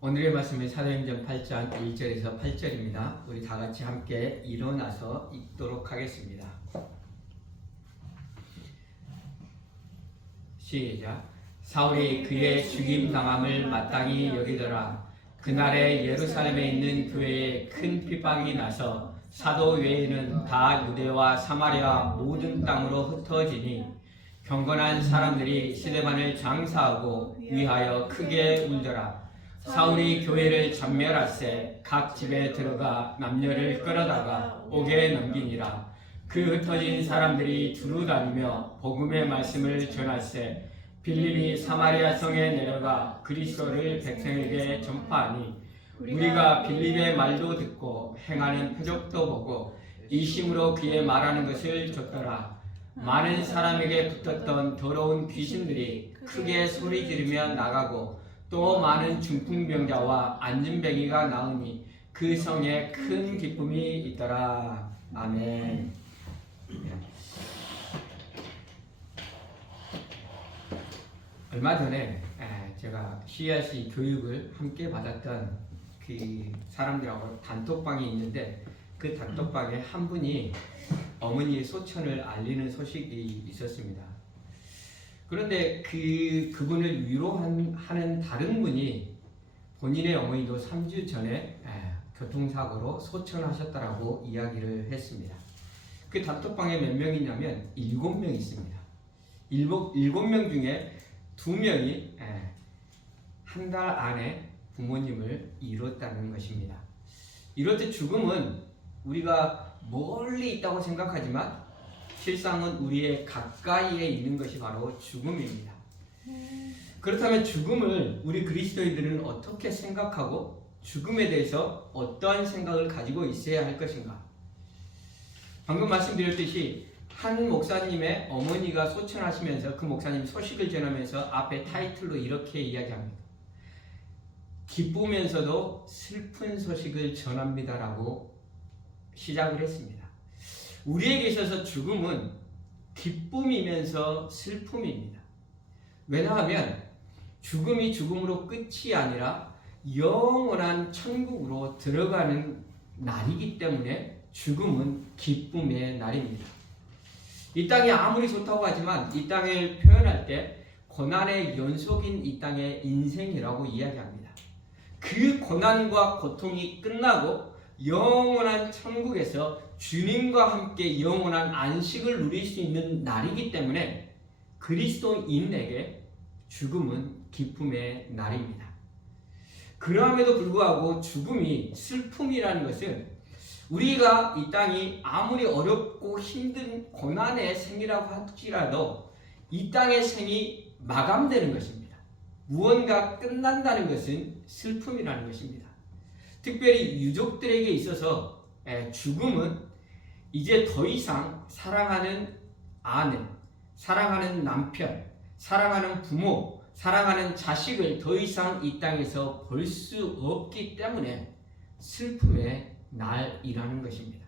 오늘의 말씀은 사도행전 8장 1절에서 8절입니다. 우리 다 같이 함께 일어나서 읽도록 하겠습니다. 시작. 사울이 그의 죽임당함을 마땅히 여기더라. 그날에 예루살렘에 있는 교회에 큰 핍박이 나서 사도 외에는 다 유대와 사마리아 모든 땅으로 흩어지니 경건한 사람들이 스데반을 장사하고 위하여 크게 울더라. 사울이 교회를 전멸할세 각 집에 들어가 남녀를 끌어다가 옥에 넘기니라. 그 흩어진 사람들이 두루 다니며 복음의 말씀을 전할세 빌립이 사마리아 성에 내려가 그리스도를 백성에게 전파하니 우리가 빌립의 말도 듣고 행하는 표적도 보고 이심으로 그의 말하는 것을 줬더라. 많은 사람에게 붙었던 더러운 귀신들이 크게 소리 지르며 나가고 또 많은 중풍병자와 안진뱅이가 나으니 그 성에 큰 기쁨이 있더라. 아멘. 얼마 전에 제가 CRC 교육을 함께 받았던 그 사람들하고 단톡방이 있는데 그 단톡방에 한 분이 어머니의 소천을 알리는 소식이 있었습니다. 그런데 그분을 위로하는 다른 분이 본인의 어머니도 3주 전에 교통사고로 소천하셨다라고 이야기를 했습니다. 그 단톡방에 몇 명이냐면 7명 있습니다. 7명 중에 2명이 한 달 안에 부모님을 잃었다는 것입니다. 이럴 때 죽음은 우리가 멀리 있다고 생각하지만 실상은 우리의 가까이에 있는 것이 바로 죽음입니다. 그렇다면 죽음을 우리 그리스도인들은 어떻게 생각하고 죽음에 대해서 어떠한 생각을 가지고 있어야 할 것인가? 방금 말씀드렸듯이 한 목사님의 어머니가 소천하시면서 그 목사님이 소식을 전하면서 앞에 타이틀로 이렇게 이야기합니다. 기쁘면서도 슬픈 소식을 전합니다라고 시작을 했습니다. 우리에게 있어서 죽음은 기쁨이면서 슬픔입니다. 왜냐하면 죽음이 죽음으로 끝이 아니라 영원한 천국으로 들어가는 날이기 때문에 죽음은 기쁨의 날입니다. 이 땅이 아무리 좋다고 하지만 이 땅을 표현할 때 고난의 연속인 이 땅의 인생이라고 이야기합니다. 그 고난과 고통이 끝나고 영원한 천국에서 주님과 함께 영원한 안식을 누릴 수 있는 날이기 때문에 그리스도인에게 죽음은 기쁨의 날입니다. 그러함에도 불구하고 죽음이 슬픔이라는 것은 우리가 이 땅이 아무리 어렵고 힘든 고난의 생이라고 할지라도 이 땅의 생이 마감되는 것입니다. 무언가 끝난다는 것은 슬픔이라는 것입니다. 특별히 유족들에게 있어서 죽음은 이제 더 이상 사랑하는 아내, 사랑하는 남편, 사랑하는 부모, 사랑하는 자식을 더 이상 이 땅에서 볼 수 없기 때문에 슬픔의 날이라는 것입니다.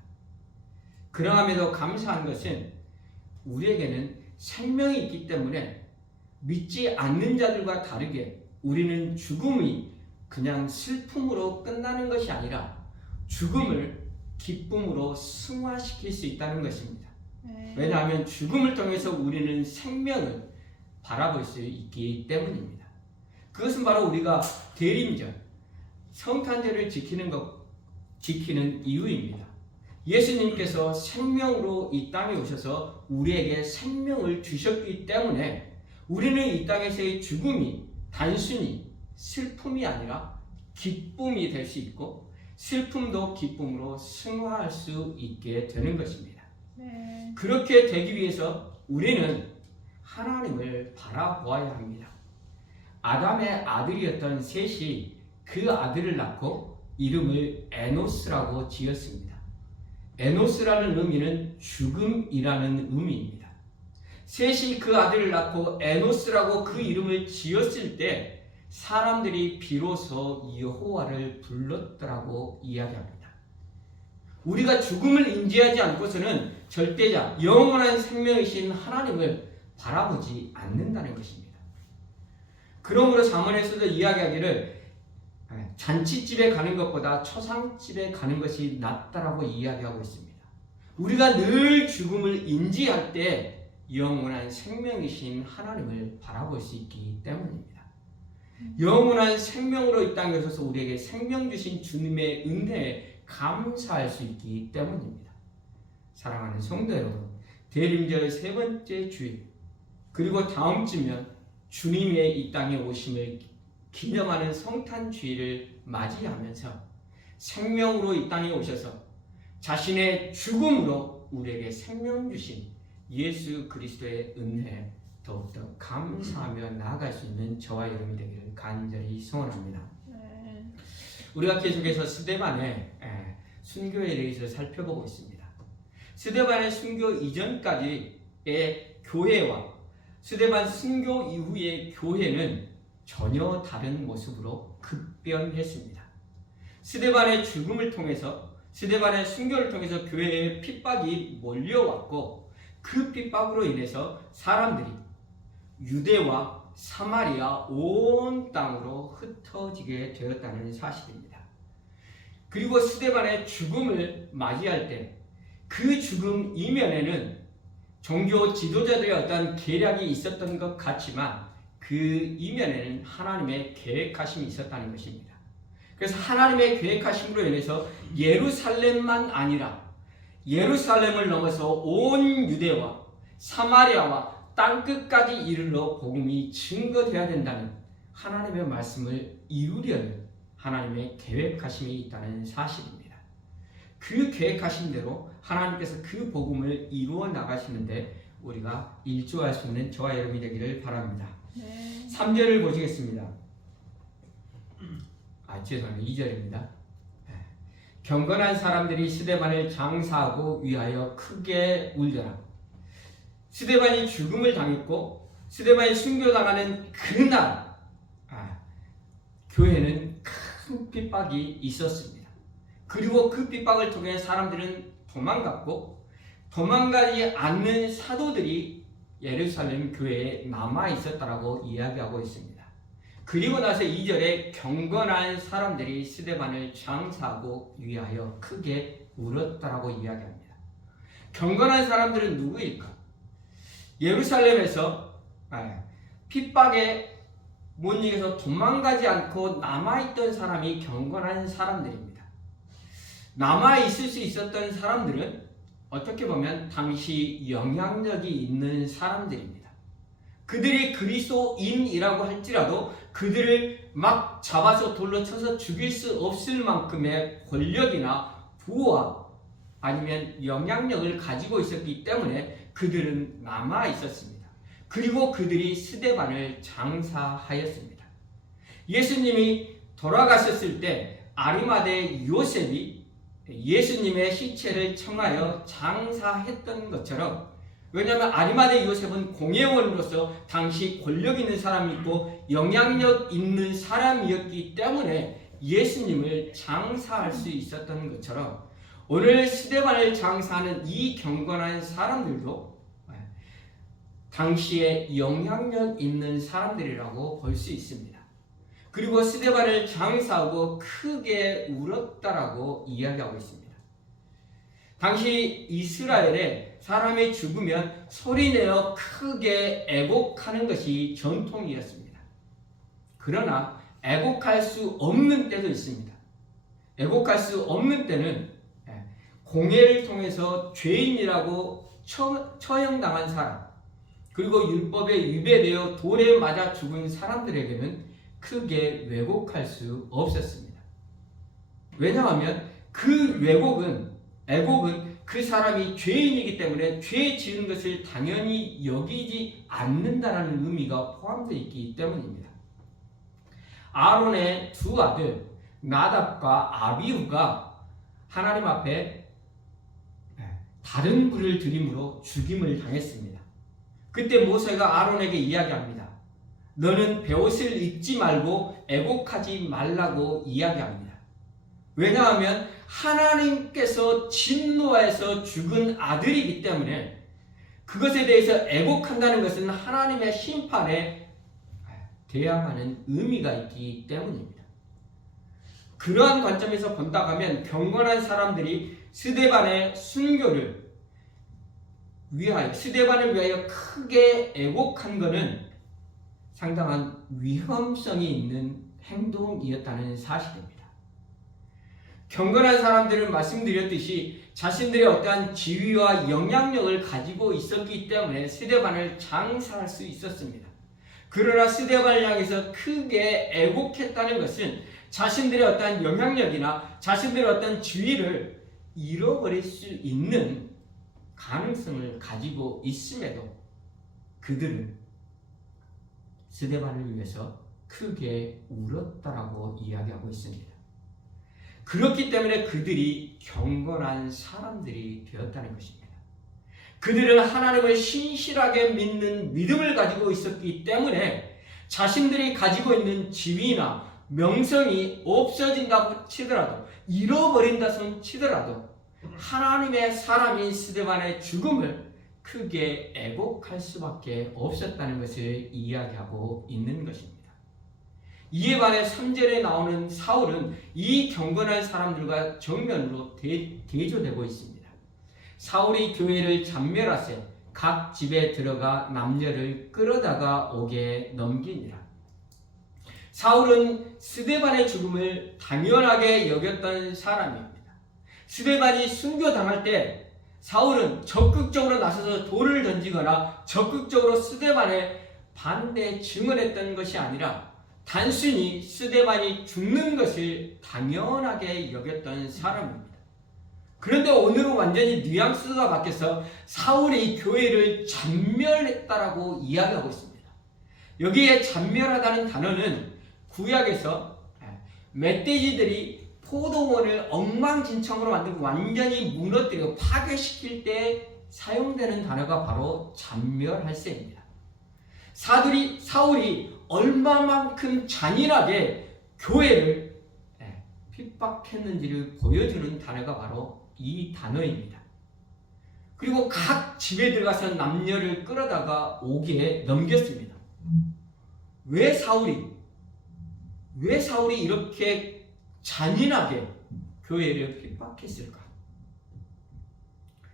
그러함에도 감사한 것은 우리에게는 생명이 있기 때문에 믿지 않는 자들과 다르게 우리는 죽음이 그냥 슬픔으로 끝나는 것이 아니라 죽음을 기쁨으로 승화시킬 수 있다는 것입니다. 왜냐하면 죽음을 통해서 우리는 생명을 바라볼 수 있기 때문입니다. 그것은 바로 우리가 대림절, 성탄절을 지키는 이유입니다. 예수님께서 생명으로 이 땅에 오셔서 우리에게 생명을 주셨기 때문에 우리는 이 땅에서의 죽음이 단순히 슬픔이 아니라 기쁨이 될 수 있고 슬픔도 기쁨으로 승화할 수 있게 되는 것입니다. 그렇게 되기 위해서 우리는 하나님을 바라보아야 합니다. 아담의 아들이었던 셋이 그 아들을 낳고 이름을 에노스라고 지었습니다. 에노스라는 의미는 죽음이라는 의미입니다. 셋이 그 아들을 낳고 에노스라고 그 이름을 지었을 때 사람들이 비로소 여호와를 불렀더라고 이야기합니다. 우리가 죽음을 인지하지 않고서는 절대자, 영원한 생명이신 하나님을 바라보지 않는다는 것입니다. 그러므로 잠언에서도 이야기하기를 잔치집에 가는 것보다 초상집에 가는 것이 낫다라고 이야기하고 있습니다. 우리가 늘 죽음을 인지할 때 영원한 생명이신 하나님을 바라볼 수 있기 때문입니다. 영원한 생명으로 이 땅에 오셔서 우리에게 생명 주신 주님의 은혜에 감사할 수 있기 때문입니다. 사랑하는 성도 여러분, 대림절 세 번째 주일, 그리고 다음 주면 주님의 이 땅에 오심을 기념하는 성탄 주일을 맞이하면서 생명으로 이 땅에 오셔서 자신의 죽음으로 우리에게 생명 주신 예수 그리스도의 은혜에 더욱더 감사하며 나아갈 수 있는 저와 여러분이 되기를 간절히 소원합니다. 우리가 계속해서 스데반의 순교에 대해서 살펴보고 있습니다. 스데반의 순교 이전까지의 교회와 스데반 순교 이후의 교회는 전혀 다른 모습으로 급변했습니다. 스데반의 죽음을 통해서, 스데반의 순교를 통해서 교회에 핍박이 몰려왔고, 그 핍박으로 인해서 사람들이 유대와 사마리아 온 땅으로 흩어지게 되었다는 사실입니다. 그리고 스데반의 죽음을 맞이할 때 그 죽음 이면에는 종교 지도자들의 어떤 계략이 있었던 것 같지만 그 이면에는 하나님의 계획하심이 있었다는 것입니다. 그래서 하나님의 계획하심으로 인해서 예루살렘만 아니라 예루살렘을 넘어서 온 유대와 사마리아와 땅끝까지 이르러 복음이 증거되어야 된다는 하나님의 말씀을 이루려는 하나님의 계획하심이 있다는 사실입니다. 그 계획하신 대로 하나님께서 그 복음을 이루어 나가시는데 우리가 일조할 수 있는 저와 여러분이 되기를 바랍니다. 3절을 보시겠습니다. 죄송합니다. 2절입니다. 경건한 사람들이 스데반을 장사하고 위하여 크게 울더라. 스데반이 죽음을 당했고 스데반이 순교당하는 그날 교회는 큰 핍박이 있었습니다. 그리고 그 핍박을 통해 사람들은 도망갔고 도망가지 않는 사도들이 예루살렘 교회에 남아 있었다라고 이야기하고 있습니다. 그리고 나서 2절에 경건한 사람들이 스데반을 장사하고 위하여 크게 울었다라고 이야기합니다. 경건한 사람들은 누구일까? 예루살렘에서 핍박에 못 이겨서 도망가지 않고 남아있던 사람이 경건한 사람들입니다. 남아있을 수 있었던 사람들은 어떻게 보면 당시 영향력이 있는 사람들입니다. 그들이 그리스도인이라고 할지라도 그들을 막 잡아서 돌로 쳐서 죽일 수 없을 만큼의 권력이나 부와 아니면 영향력을 가지고 있었기 때문에 그들은 남아 있었습니다. 그리고 그들이 스데반을 장사하였습니다. 예수님이 돌아가셨을 때 아리마대 요셉이 예수님의 시체를 청하여 장사했던 것처럼, 왜냐하면 아리마대 요셉은 공회원으로서 당시 권력 있는 사람이고 영향력 있는 사람이었기 때문에 예수님을 장사할 수 있었던 것처럼 오늘 스데반을 장사하는 이 경건한 사람들도 당시에 영향력 있는 사람들이라고 볼 수 있습니다. 그리고 스데반을 장사하고 크게 울었다라고 이야기하고 있습니다. 당시 이스라엘에 사람이 죽으면 소리내어 크게 애곡하는 것이 전통이었습니다. 그러나 애곡할 수 없는 때도 있습니다. 애곡할 수 없는 때는 공회를 통해서 죄인이라고 처형당한 사람, 그리고 율법에 위배되어 돌에 맞아 죽은 사람들에게는 크게 왜곡할 수 없었습니다. 왜냐하면 그 애곡은 그 사람이 죄인이기 때문에 죄 지은 것을 당연히 여기지 않는다는 의미가 포함되어 있기 때문입니다. 아론의 두 아들 나답과 아비후가 하나님 앞에 다른 불을 들임으로 죽임을 당했습니다. 그때 모세가 아론에게 이야기합니다. 너는 베옷을 입지 말고 애곡하지 말라고 이야기합니다. 왜냐하면 하나님께서 진노해서 죽은 아들이기 때문에 그것에 대해서 애곡한다는 것은 하나님의 심판에 대항하는 의미가 있기 때문입니다. 그러한 관점에서 본다고 하면 경건한 사람들이 스데반의 순교를 위하여, 스데반을 위하여 크게 애곡한 것은 상당한 위험성이 있는 행동이었다는 사실입니다. 경건한 사람들은 말씀드렸듯이 자신들의 어떠한 지위와 영향력을 가지고 있었기 때문에 스데반을 장사할 수 있었습니다. 그러나 스데반을 향해서 크게 애곡했다는 것은 자신들의 어떠한 영향력이나 자신들의 어떠한 지위를 잃어버릴 수 있는 가능성을 가지고 있음에도 그들은 스데반을 위해서 크게 울었다라고 이야기하고 있습니다. 그렇기 때문에 그들이 경건한 사람들이 되었다는 것입니다. 그들은 하나님을 신실하게 믿는 믿음을 가지고 있었기 때문에 자신들이 가지고 있는 지위나 명성이 없어진다고 치더라도, 잃어버린다 손 치더라도 하나님의 사람인 스데반의 죽음을 크게 애곡할 수밖에 없었다는 것을 이야기하고 있는 것입니다. 이에 반해 3절에 나오는 사울은 이 경건한 사람들과 정면으로 대조되고 있습니다. 사울이 교회를 잔멸하세 각 집에 들어가 남녀를 끌어다가 옥에 넘기니라. 사울은 스데반의 죽음을 당연하게 여겼던 사람입니다. 스데반이 순교당할 때 사울은 적극적으로 나서서 돌을 던지거나 적극적으로 스데반에 반대 증언했던 것이 아니라 단순히 스데반이 죽는 것을 당연하게 여겼던 사람입니다. 그런데 오늘은 완전히 뉘앙스가 바뀌어서 사울이 교회를 잔멸했다라고 이야기하고 있습니다. 여기에 잔멸하다는 단어는 구약에서 멧돼지들이 포도원을 엉망진창으로 만들고 완전히 무너뜨리고 파괴시킬 때 사용되는 단어가 바로 잔멸할세입니다. 사울이 얼마만큼 잔인하게 교회를 핍박했는지를 보여주는 단어가 바로 이 단어입니다. 그리고 각 집에 들어가서 남녀를 끌어다가 옥에 넘겼습니다. 왜 사울이 이렇게 잔인하게 교회를 핍박했을까?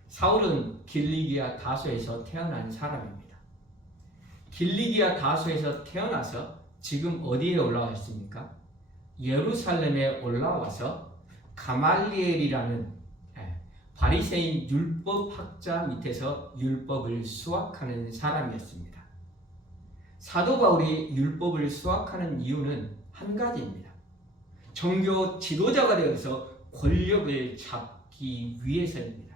사울은 길리기아 다소에서 태어난 사람입니다. 길리기아 다소에서 태어나서 지금 어디에 올라왔습니까? 예루살렘에 올라와서 가말리엘이라는 바리새인 율법학자 밑에서 율법을 수학하는 사람이었습니다. 사도 바울이 율법을 수학하는 이유는 한 가지입니다. 종교 지도자가 되어서 권력을 잡기 위해서입니다.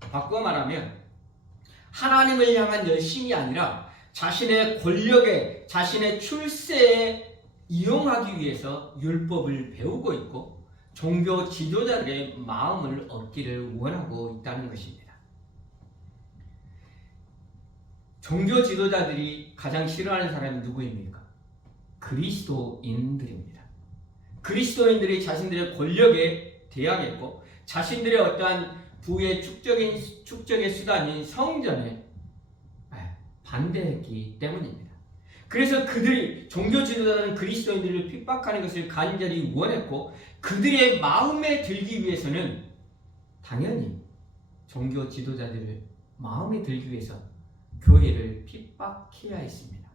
바꿔 말하면 하나님을 향한 열심이 아니라 자신의 권력에, 자신의 출세에 이용하기 위해서 율법을 배우고 있고 종교 지도자들의 마음을 얻기를 원하고 있다는 것입니다. 종교 지도자들이 가장 싫어하는 사람이 누구입니까? 그리스도인들입니다. 그리스도인들이 자신들의 권력에 대항했고 자신들의 어떠한 부의 축적의 수단인 성전에 반대했기 때문입니다. 그래서 그들이 종교 지도자는 그리스도인들을 핍박하는 것을 간절히 원했고 그들의 마음에 들기 위해서는 당연히 종교 지도자들을 마음에 들기 위해서 교회를 핍박해야 했습니다.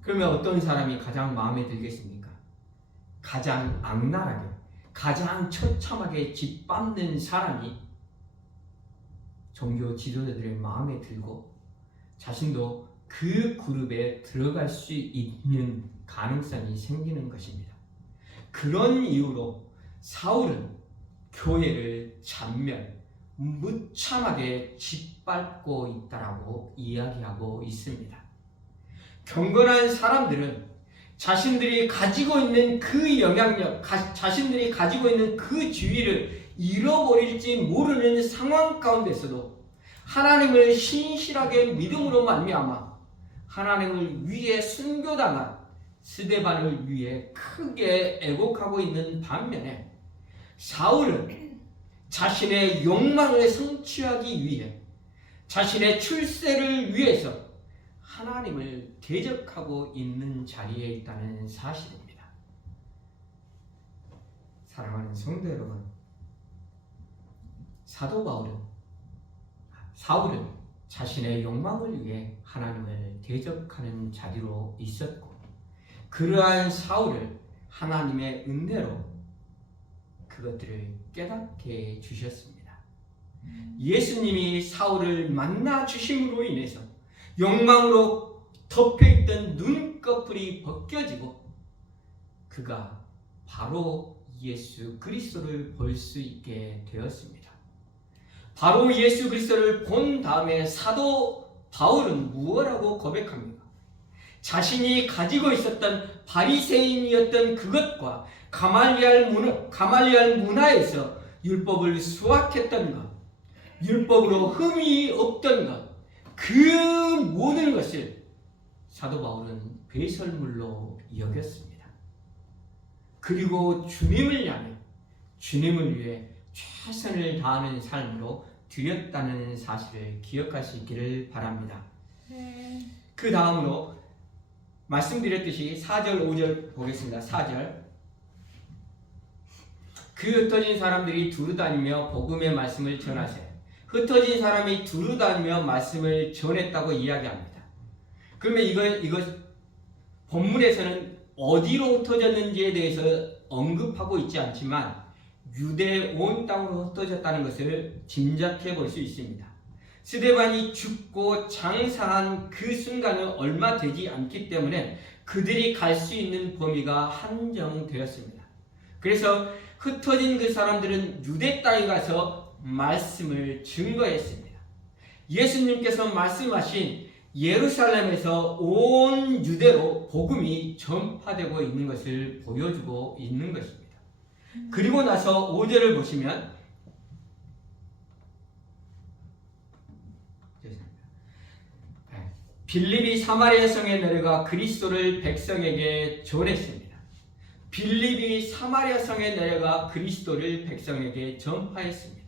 그러면 어떤 사람이 가장 마음에 들겠습니까? 가장 악랄하게, 가장 처참하게 짓밟는 사람이 종교 지도자들의 마음에 들고 자신도 그 그룹에 들어갈 수 있는 가능성이 생기는 것입니다. 그런 이유로 사울은 교회를 잔멸, 무참하게 짓밟고 있다라고 이야기하고 있습니다. 경건한 사람들은 자신들이 가지고 있는 그 영향력, 자신들이 가지고 있는 그 지위를 잃어버릴지 모르는 상황 가운데서도 하나님을 신실하게 믿음으로 말미암아 하나님을 위해 순교당한 스데반을 위해 크게 애곡하고 있는 반면에 사울은 자신의 욕망을 성취하기 위해 자신의 출세를 위해서 하나님을 대적하고 있는 자리에 있다는 사실입니다. 사랑하는 성도 여러분, 사도 사울은 자신의 욕망을 위해 하나님을 대적하는 자리로 있었고, 그러한 사울을 하나님의 은혜로 그것들을 깨닫게 해주셨습니다. 예수님이 사울을 만나 주심으로 인해서 욕망으로 덮여있던 눈꺼풀이 벗겨지고 그가 바로 예수 그리스도를 볼 수 있게 되었습니다. 바로 예수 그리스도를 본 다음에 사도 바울은 무엇라고 고백합니까? 자신이 가지고 있었던 바리새인이었던 그것과 가말리알 문화에서 율법을 수확했던 것, 율법으로 흠이 없던 것, 그 모든 것을 사도 바울은 배설물로 여겼습니다. 그리고 주님을 향해, 주님을 위해 최선을 다하는 삶으로 드렸다는 사실을 기억하시기를 바랍니다. 그 다음으로 말씀드렸듯이 4절 5절 보겠습니다. 4절, 그 흩어진 사람들이 두루다니며 복음의 말씀을 전하세. 흩어진 사람이 두루다니며 말씀을 전했다고 이야기합니다. 그러면 이거 본문에서는 어디로 흩어졌는지에 대해서 언급하고 있지 않지만 유대 온 땅으로 흩어졌다는 것을 짐작해 볼 수 있습니다. 스데반이 죽고 장사한 그 순간은 얼마 되지 않기 때문에 그들이 갈 수 있는 범위가 한정되었습니다. 그래서 흩어진 그 사람들은 유대 땅에 가서 말씀을 증거했습니다. 예수님께서 말씀하신 예루살렘에서 온 유대로 복음이 전파되고 있는 것을 보여주고 있는 것입니다. 그리고 나서 5절을 보시면 빌립이 사마리아 성에 내려가 그리스도를 백성에게 전했습니다. 빌립이 사마리아 성에 내려가 그리스도를 백성에게 전파했습니다.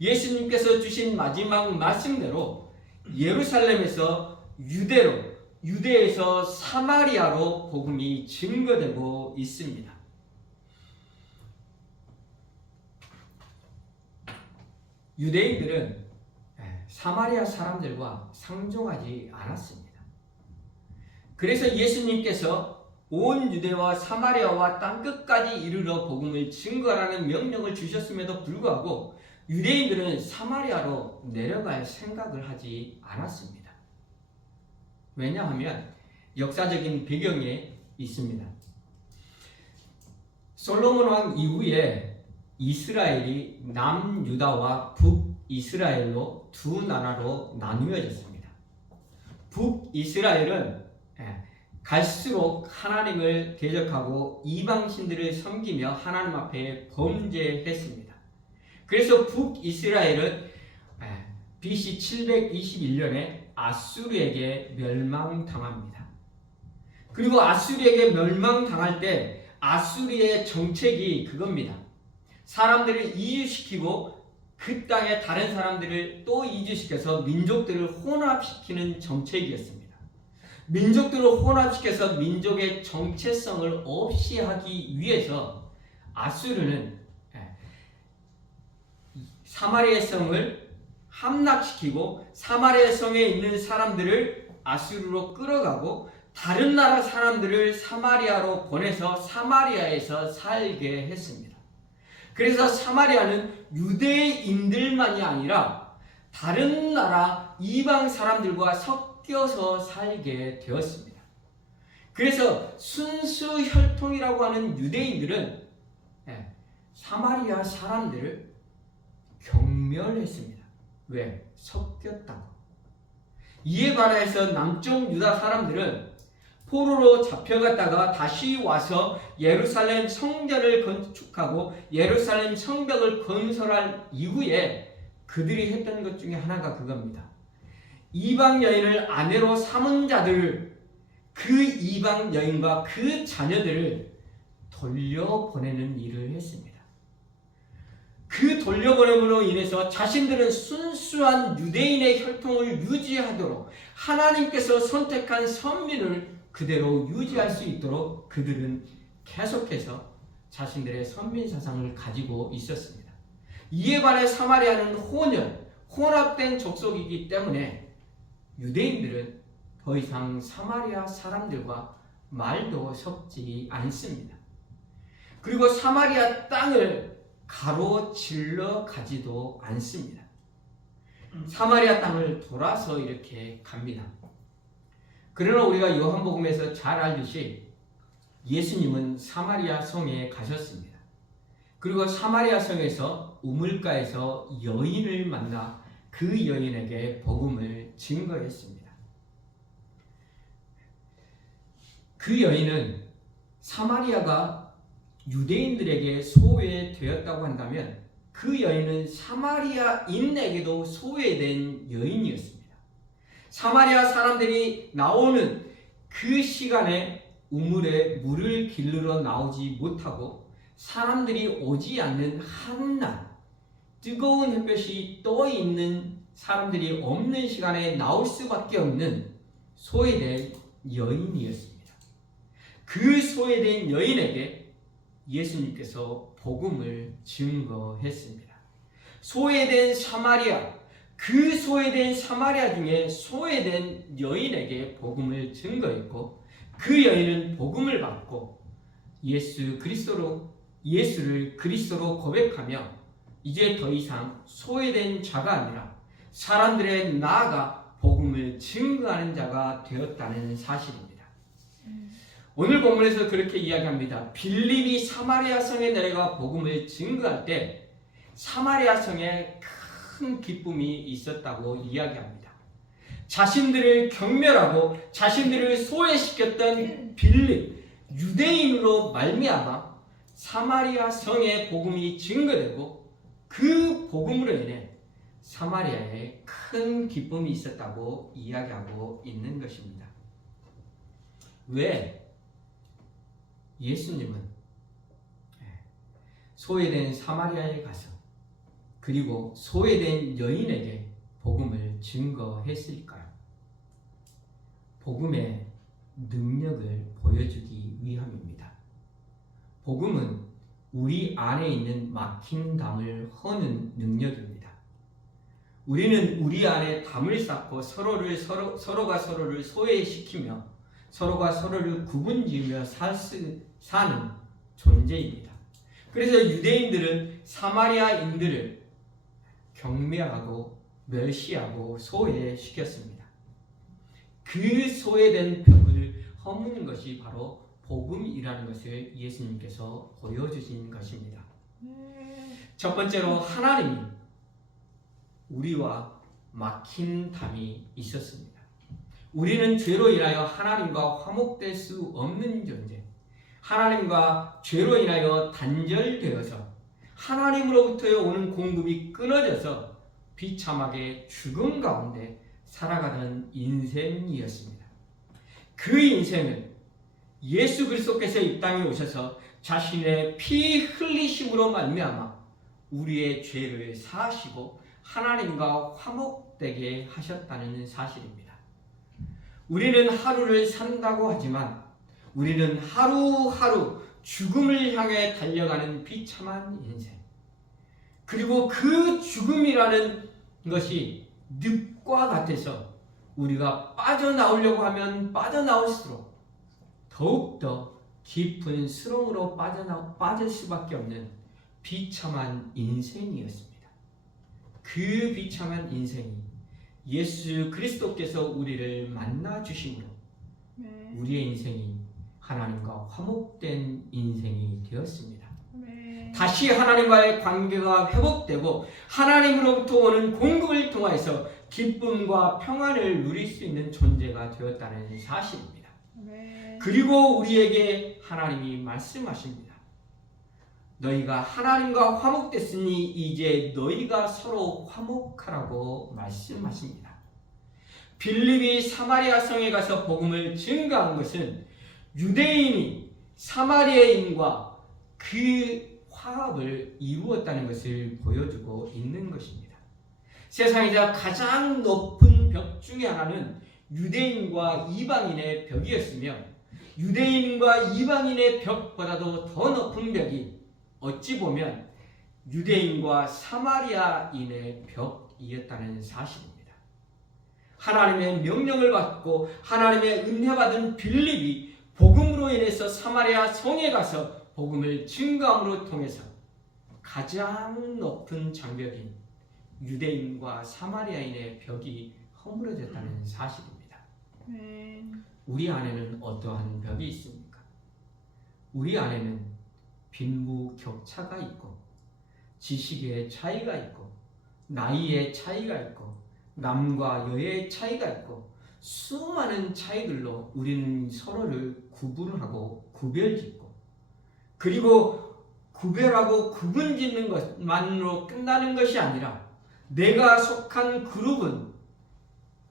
예수님께서 주신 마지막 말씀대로 예루살렘에서 유대로, 유대에서 사마리아로 복음이 증거되고 있습니다. 유대인들은 사마리아 사람들과 상종하지 않았습니다. 그래서 예수님께서 온 유대와 사마리아와 땅끝까지 이르러 복음을 증거하라는 명령을 주셨음에도 불구하고 유대인들은 사마리아로 내려갈 생각을 하지 않았습니다. 왜냐하면 역사적인 배경이 있습니다. 솔로몬 왕 이후에 이스라엘이 남유다와 북이스라엘로 두 나라로 나누어졌습니다. 북이스라엘은 갈수록 하나님을 대적하고 이방신들을 섬기며 하나님 앞에 범죄했습니다. 그래서 북이스라엘은 BC 721년에 아수르에게 멸망당합니다. 그리고 아수르에게 멸망당할 때 아수르의 정책이 그겁니다. 사람들을 이주시키고 그 땅에 다른 사람들을 또 이주시켜서 민족들을 혼합시키는 정책이었습니다. 민족들을 혼합시켜서 민족의 정체성을 없이 하기 위해서 아수르는 사마리아 성을 함락시키고 사마리아 성에 있는 사람들을 아수르로 끌어가고 다른 나라 사람들을 사마리아로 보내서 사마리아에서 살게 했습니다. 그래서 사마리아는 유대인들만이 아니라 다른 나라 이방 사람들과 섞여서 살게 되었습니다. 그래서 순수 혈통이라고 하는 유대인들은 사마리아 사람들을 경멸했습니다. 왜? 섞였다고. 이에 반해서 남쪽 유다 사람들은 포로로 잡혀갔다가 다시 와서 예루살렘 성전을 건축하고 예루살렘 성벽을 건설한 이후에 그들이 했던 것 중에 하나가 그겁니다. 이방 여인을 아내로 삼은 자들을, 그 이방 여인과 그 자녀들을 돌려보내는 일을 했습니다. 그 돌려보냄으로 인해서 자신들은 순수한 유대인의 혈통을 유지하도록 하나님께서 선택한 선민을 그대로 유지할 수 있도록 그들은 계속해서 자신들의 선민 사상을 가지고 있었습니다. 이에 반해 사마리아는 혼합된 족속이기 때문에 유대인들은 더 이상 사마리아 사람들과 말도 섞지 않습니다. 그리고 사마리아 땅을 가로질러 가지도 않습니다. 사마리아 땅을 돌아서 이렇게 갑니다. 그러나 우리가 요한복음에서 잘 알듯이 예수님은 사마리아 성에 가셨습니다. 그리고 사마리아 성에서 우물가에서 여인을 만나 그 여인에게 복음을 증거했습니다. 그 여인은 사마리아가 유대인들에게 소외되었다고 한다면 그 여인은 사마리아인에게도 소외된 여인이었습니다. 사마리아 사람들이 나오는 그 시간에 우물에 물을 길르러 나오지 못하고 사람들이 오지 않는 한낮 뜨거운 햇볕이 떠 있는 사람들이 없는 시간에 나올 수밖에 없는 소외된 여인이었습니다. 그 소외된 여인에게 예수님께서 복음을 증거했습니다. 소외된 사마리아, 그 소외된 사마리아 중에 소외된 여인에게 복음을 증거했고 그 여인은 복음을 받고 예수를 그리스도로 고백하며 이제 더 이상 소외된 자가 아니라 사람들의 나아가 복음을 증거하는 자가 되었다는 사실입니다. 오늘 본문에서 그렇게 이야기합니다. 빌립이 사마리아 성에 내려가 복음을 증거할 때 사마리아 성에 큰 기쁨이 있었다고 이야기합니다. 자신들을 경멸하고 자신들을 소외시켰던 빌립, 유대인으로 말미암아 사마리아 성에 복음이 증거되고 그 복음으로 인해 사마리아에 큰 기쁨이 있었다고 이야기하고 있는 것입니다. 왜? 예수님은 소외된 사마리아에 가서 그리고 소외된 여인에게 복음을 증거했을까요? 복음의 능력을 보여주기 위함입니다. 복음은 우리 안에 있는 막힌 담을 허는 능력입니다. 우리는 우리 안에 담을 쌓고 서로가 서로를 소외시키며 서로가 서로를 구분지으며 사는 존재입니다. 그래서 유대인들은 사마리아인들을 경멸하고 멸시하고 소외시켰습니다. 그 소외된 벽을 허무는 것이 바로 복음이라는 것을 예수님께서 보여주신 것입니다. 첫 번째로 하나님이 우리와 막힌 담이 있었습니다. 우리는 죄로 인하여 하나님과 화목될 수 없는 존재, 하나님과 죄로 인하여 단절되어서 하나님으로부터 오는 공급이 끊어져서 비참하게 죽음 가운데 살아가는 인생이었습니다. 그 인생은 예수 그리스도께서 이 땅에 오셔서 자신의 피 흘리심으로 말미암아 우리의 죄를 사하시고 하나님과 화목되게 하셨다는 사실입니다. 우리는 하루를 산다고 하지만 우리는 하루하루 죽음을 향해 달려가는 비참한 인생, 그리고 그 죽음이라는 것이 늪과 같아서 우리가 빠져나오려고 하면 빠져나올수록 더욱더 깊은 수렁으로 빠질 수밖에 없는 비참한 인생이었습니다. 그 비참한 인생이 예수 그리스도께서 우리를 만나 주심으로 우리의 인생이 하나님과 화목된 인생이 되었습니다. 다시 하나님과의 관계가 회복되고 하나님으로부터 오는 공급을 통해서 기쁨과 평안을 누릴 수 있는 존재가 되었다는 사실입니다. 그리고 우리에게 하나님이 말씀하십니다. 너희가 하나님과 화목됐으니 이제 너희가 서로 화목하라고 말씀하십니다. 빌립이 사마리아 성에 가서 복음을 증거한 것은 유대인이 사마리아인과 그 화합을 이루었다는 것을 보여주고 있는 것입니다. 세상에서 가장 높은 벽 중에 하나는 유대인과 이방인의 벽이었으며 유대인과 이방인의 벽보다도 더 높은 벽이 어찌 보면 유대인과 사마리아인의 벽이었다는 사실입니다. 하나님의 명령을 받고 하나님의 은혜받은 빌립이 복음으로 인해서 사마리아 성에 가서 복음을 증거함으로 통해서 가장 높은 장벽인 유대인과 사마리아인의 벽이 허물어졌다는 사실입니다. 우리 안에는 어떠한 벽이 있습니까? 우리 안에는 빈부격차가 있고 지식의 차이가 있고 나이의 차이가 있고 남과 여의 차이가 있고 수많은 차이들로 우리는 서로를 구분하고 구별짓고 그리고 구별하고 구분짓는 것만으로 끝나는 것이 아니라 내가 속한 그룹은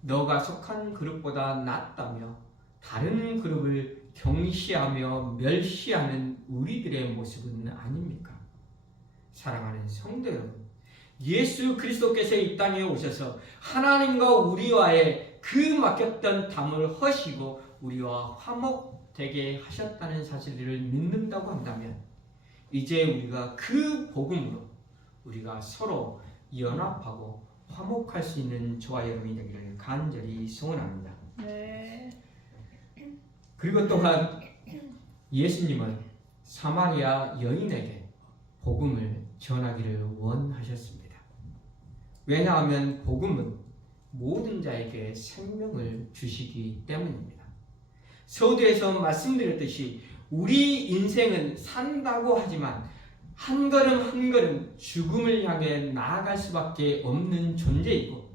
너가 속한 그룹보다 낫다며 다른 그룹을 경시하며 멸시하는 우리들의 모습은 아닙니까? 사랑하는 성도 여러분, 예수 그리스도께서 이 땅에 오셔서 하나님과 우리와의 그 막혔던 담을 허시고 우리와 화목되게 하셨다는 사실을 믿는다고 한다면 이제 우리가 그 복음으로 우리가 서로 연합하고 화목할 수 있는 저와 여러분이 되기를 간절히 소원합니다. 네. 그리고 또한 예수님은 사마리아 여인에게 복음을 전하기를 원하셨습니다. 왜냐하면 복음은 모든 자에게 생명을 주시기 때문입니다. 서두에서 말씀드렸듯이 우리 인생은 산다고 하지만 한 걸음 한 걸음 죽음을 향해 나아갈 수밖에 없는 존재이고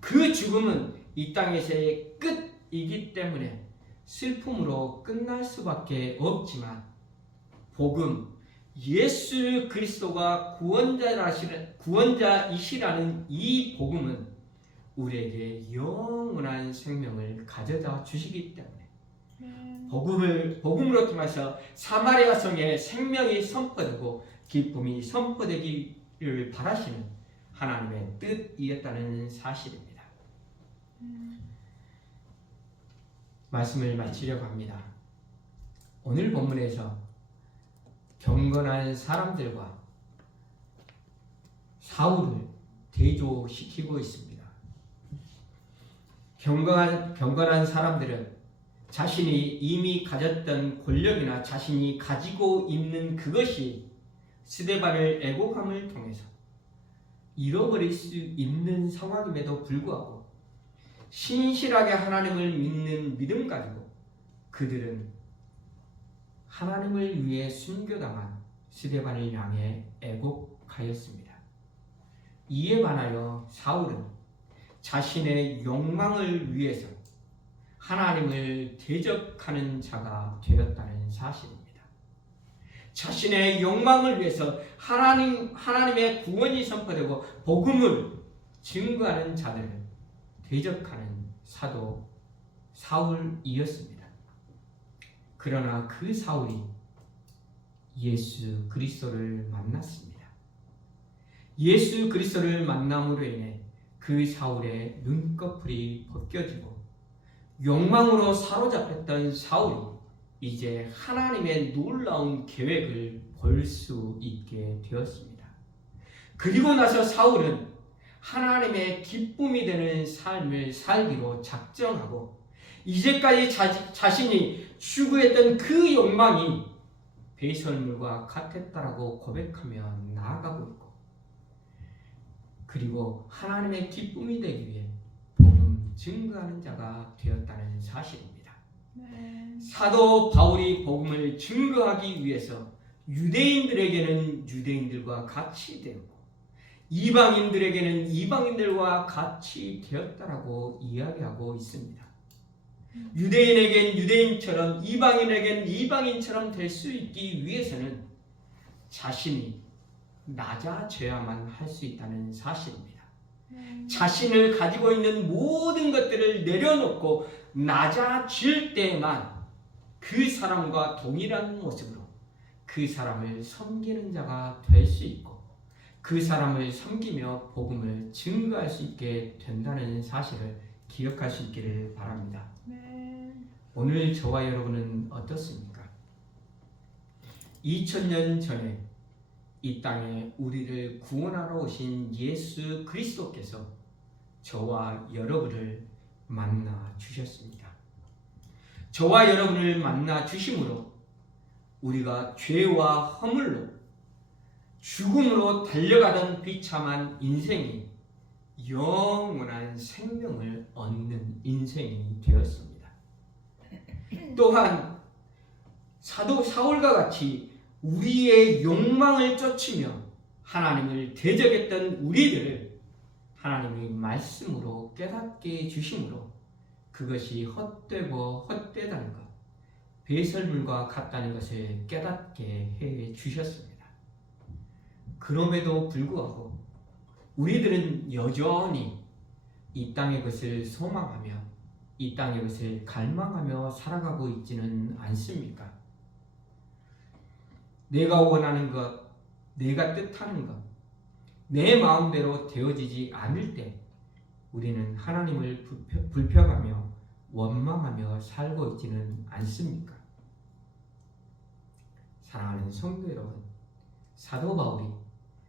그 죽음은 이 땅에서의 끝이기 때문에 슬픔으로 끝날 수밖에 없지만 복음, 예수 그리스도가 구원자이시라는 이 복음은 우리에게 영원한 생명을 가져다 주시기 때문에 복음으로 통해서 사마리아 성에 생명이 선포되고 기쁨이 선포되기를 바라시는 하나님의 뜻이었다는 사실입니다. 말씀을 마치려고 합니다. 오늘 본문에서 경건한 사람들과 사울을 대조시키고 있습니다. 경건한 사람들은 자신이 이미 가졌던 권력이나 자신이 가지고 있는 그것이 스데반을 애곡함을 통해서 잃어버릴 수 있는 상황임에도 불구하고 신실하게 하나님을 믿는 믿음 가지고 그들은 하나님을 위해 순교당한 스데반을 향해 애곡하였습니다. 이에 반하여 사울은 자신의 욕망을 위해서 하나님을 대적하는 자가 되었다는 사실입니다. 자신의 욕망을 위해서 하나님의 구원이 선포되고 복음을 증거하는 자들을 대적하는 사도 사울이었습니다. 그러나 그 사울이 예수 그리스도를 만났습니다. 예수 그리스도를 만남으로 인해 그 사울의 눈꺼풀이 벗겨지고 욕망으로 사로잡혔던 사울이 이제 하나님의 놀라운 계획을 볼 수 있게 되었습니다. 그리고 나서 사울은 하나님의 기쁨이 되는 삶을 살기로 작정하고 이제까지 자신이 추구했던 그 욕망이 배설물과 같았다라고 고백하며 나아가고 있고 그리고 하나님의 기쁨이 되기 위해 복음 증거하는 자가 되었다는 사실입니다. 사도 바울이 복음을 증거하기 위해서 유대인들에게는 유대인들과 같이 되었고 이방인들에게는 이방인들과 같이 되었다라고 이야기하고 있습니다. 유대인에겐 유대인처럼 이방인에겐 이방인처럼 될 수 있기 위해서는 자신이 낮아져야만 할 수 있다는 사실입니다. 자신을 가지고 있는 모든 것들을 내려놓고 낮아질 때만 그 사람과 동일한 모습으로 그 사람을 섬기는 자가 될 수 있고 그 사람을 섬기며 복음을 증거할 수 있게 된다는 사실을 기억할 수 있기를 바랍니다. 오늘 저와 여러분은 어떻습니까? 2000년 전에 이 땅에 우리를 구원하러 오신 예수 그리스도께서 저와 여러분을 만나 주셨습니다. 저와 여러분을 만나 주심으로 우리가 죄와 허물로 죽음으로 달려가던 비참한 인생이 영원한 생명을 얻는 인생이 되었습니다. 또한 사도 사울과 같이 우리의 욕망을 쫓으며 하나님을 대적했던 우리들을 하나님이 말씀으로 깨닫게 해주심으로 그것이 헛되고 헛되다는 것, 배설물과 같다는 것을 깨닫게 해 주셨습니다. 그럼에도 불구하고 우리들은 여전히 이 땅의 것을 소망하며 이 땅의 것을 갈망하며 살아가고 있지는 않습니까? 내가 원하는 것, 내가 뜻하는 것, 내 마음대로 되어지지 않을 때 우리는 하나님을 불평하며 원망하며 살고 있지는 않습니까? 사랑하는 성도 여러분, 사도 바울이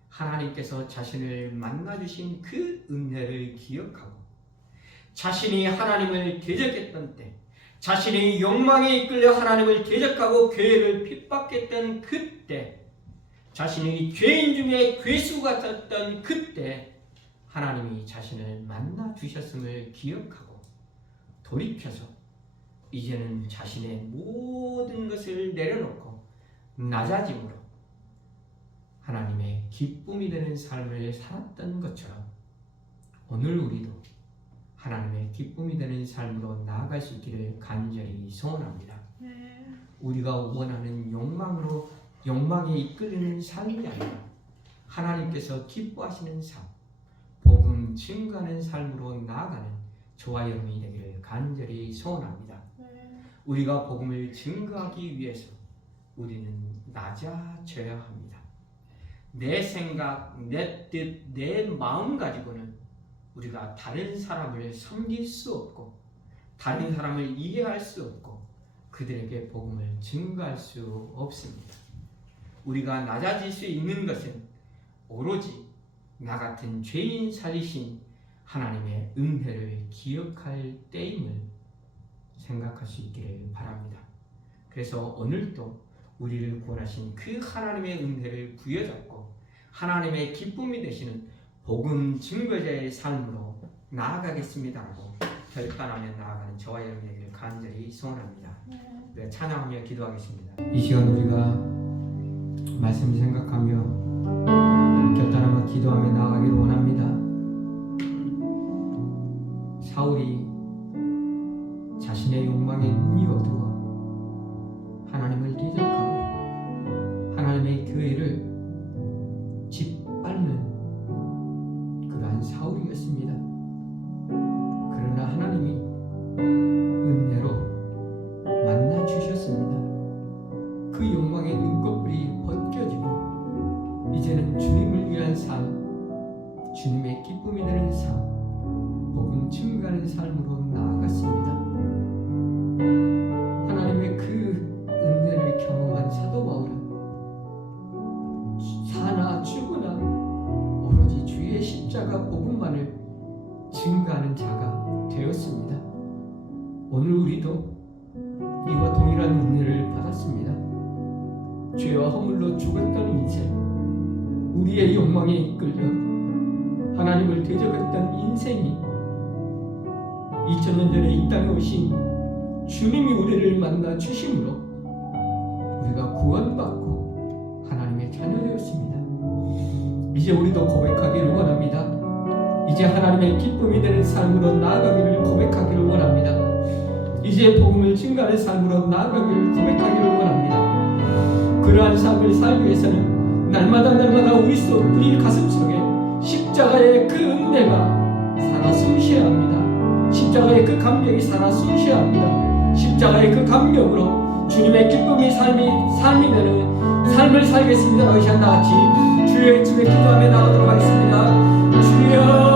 하나님께서 자신을 만나주신 그 은혜를 기억하고 자신이 하나님을 대적했던 때, 자신의 욕망에 이끌려 하나님을 대적하고 교회를 핍박했던 그때, 자신이 죄인 중에 괴수 같았던 그때 하나님이 자신을 만나 주셨음을 기억하고 돌이켜서 이제는 자신의 모든 것을 내려놓고 낮아짐으로 하나님의 기쁨이 되는 삶을 살았던 것처럼 오늘 우리도 하나님의 기쁨이 되는 삶으로 나아갈 수 있기를 간절히 소원합니다. 우리가 원하는 욕망에 이끌리는 삶이 아니라 하나님께서 기뻐하시는 삶, 복음 증거하는 삶으로 나아가는 저와 여러분이 되기를 간절히 소원합니다. 우리가 복음을 증거하기 위해서 우리는 낮아져야 합니다. 내 생각, 내 뜻, 내 마음 가지고는 우리가 다른 사람을 섬길 수 없고 다른 사람을 이해할 수 없고 그들에게 복음을 증거할 수 없습니다. 우리가 낮아질 수 있는 것은 오로지 나 같은 죄인 살리신 하나님의 은혜를 기억할 때임을 생각할 수 있기를 바랍니다. 그래서 오늘도 우리를 구원하신 그 하나님의 은혜를 부여잡고 하나님의 기쁨이 되시는 복음 증거자의 삶으로 나아가겠습니다라고 결단하며 나아가는 저와 여러분에게 간절히 소원합니다. 네, 찬양하며 기도하겠습니다. 이 시간 우리가 말씀 생각하며 결단하며 기도하며 나아가기를 원합니다. 사울이 자신의 욕망에 눈이 어두워 하나님을 대적하고 하나님의 교회를 짓밟는 그러한 사울이었습니다. 그러나 하나님이 은혜로 만나 주셨습니다. 그 욕망의 눈꺼풀이 벗겨지고 이제는 주님을 위한 삶, 주님의 기쁨이 되는 삶, 복음 증거하는 삶으로 나아갔습니다. 하나님의 그 은혜를 경험한 사도 바울은 사나 죽으나 오로지 주의 십자가 복음만을 증거하는 자가 되었습니다. 오늘 우리도 이와 동일한 은혜를 받았습니다. 죄와 허물로 죽었던 인생, 우리의 욕망에 이끌려 하나님을 대적했던 인생이 2000년 전에 이 땅에 오신 주님이 우리를 만나 주심으로 우리가 구원받고 하나님의 자녀 되었습니다. 이제 우리도 고백하기를 원합니다. 이제 하나님의 기쁨이 되는 삶으로 나아가기를 고백하기를 원합니다. 이제 복음을 증거하는 삶으로 나아가기를 고백하기를 원합니다. 그러한 삶을 살기 위해서는 날마다 우리 가슴 속에 십자가의 그 은혜가 살아 숨쉬어야 합니다. 십자가의 그 감격이 살아 숨쉬어야 합니다. 십자가의 그 감격으로 주님의 기쁨이 삶이면은 삶을 살겠습니다라고 시간 나같이 주의 집에 기도하며 나오도록 하겠습니다. 주여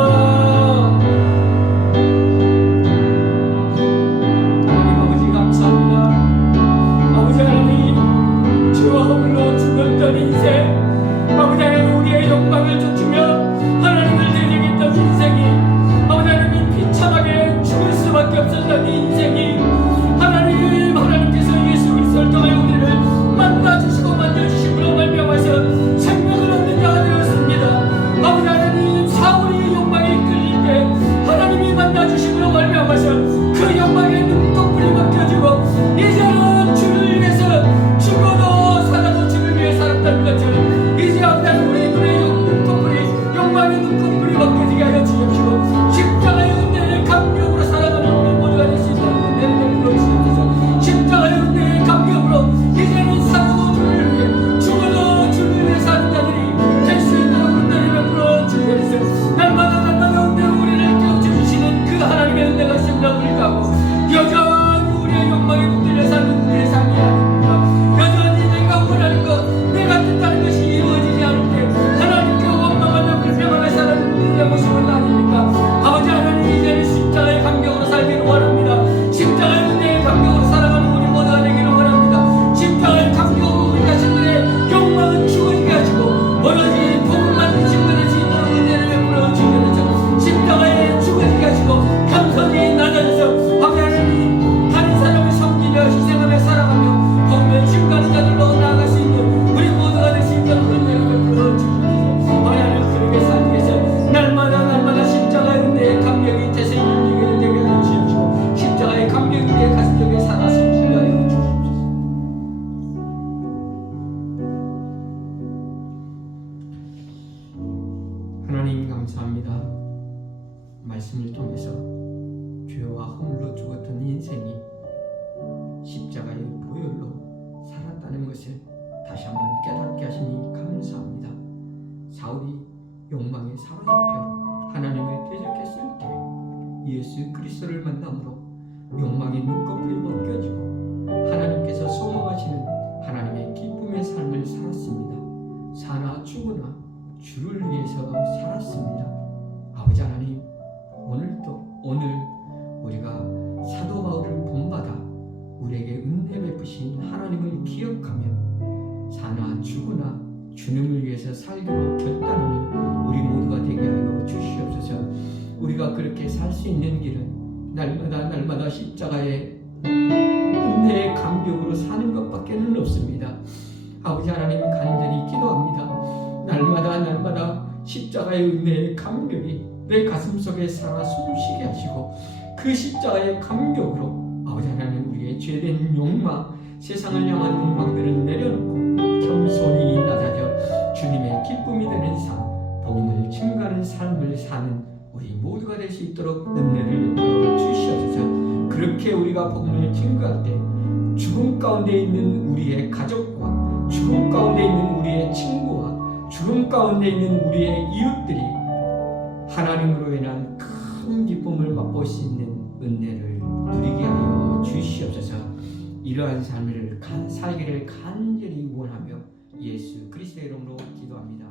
하나님 감사합니다. 말씀을 통해서 죄와 허물로 죽었던 인생이 십자가의 보혈로 살았다는 것을 다시 한번 깨닫게 하시니 감사합니다. 사울이 욕망에 사로잡혀 하나님을 대적했을 때 예수 그리스도를 만남으로 욕망의 눈꺼풀이 벗겨지고 하나님께서 소망하시는 하나님의 기쁨의 삶을 살았습니다. 사나 죽으나 주를 위해서 살았습니다. 아버지 하나님, 오늘 우리가 사도 바울을 본받아 우리에게 은혜 베푸신 하나님을 기억하며 사나 죽으나 주님을 위해서 살기로 결단하는 우리 모두가 되게 하여 주시옵소서. 우리가 그렇게 살 수 있는 길은 날마다 십자가의 은혜의 감격으로 사는 것밖에는 없습니다. 아버지 하나님, 간절히 기도합니다. 날마다 십자가의 은혜의 감격이 내 가슴속에 살아 숨쉬게 하시고 그 십자가의 감격으로 아버지 하나님, 우리의 죄된 욕망, 세상을 향한 욕망들을 내려놓고 겸손히 낮아져 주님의 기쁨이 되는 삶, 복음을 증거하는 삶을 사는 우리 모두가 될 수 있도록 은혜를 베풀어 주시옵소서. 그렇게 우리가 복음을 증거할 때 죽음 가운데 있는 우리의 가족과 죽음 가운데 있는 우리의 친구와 죽음 가운데 있는 우리의 이웃들이 하나님으로 인한 큰 기쁨을 맛볼 수 있는 은혜를 누리게 하여 주시옵소서. 이러한 삶을 살기를 간절히 원하며 예수 그리스도의 이름으로 기도합니다.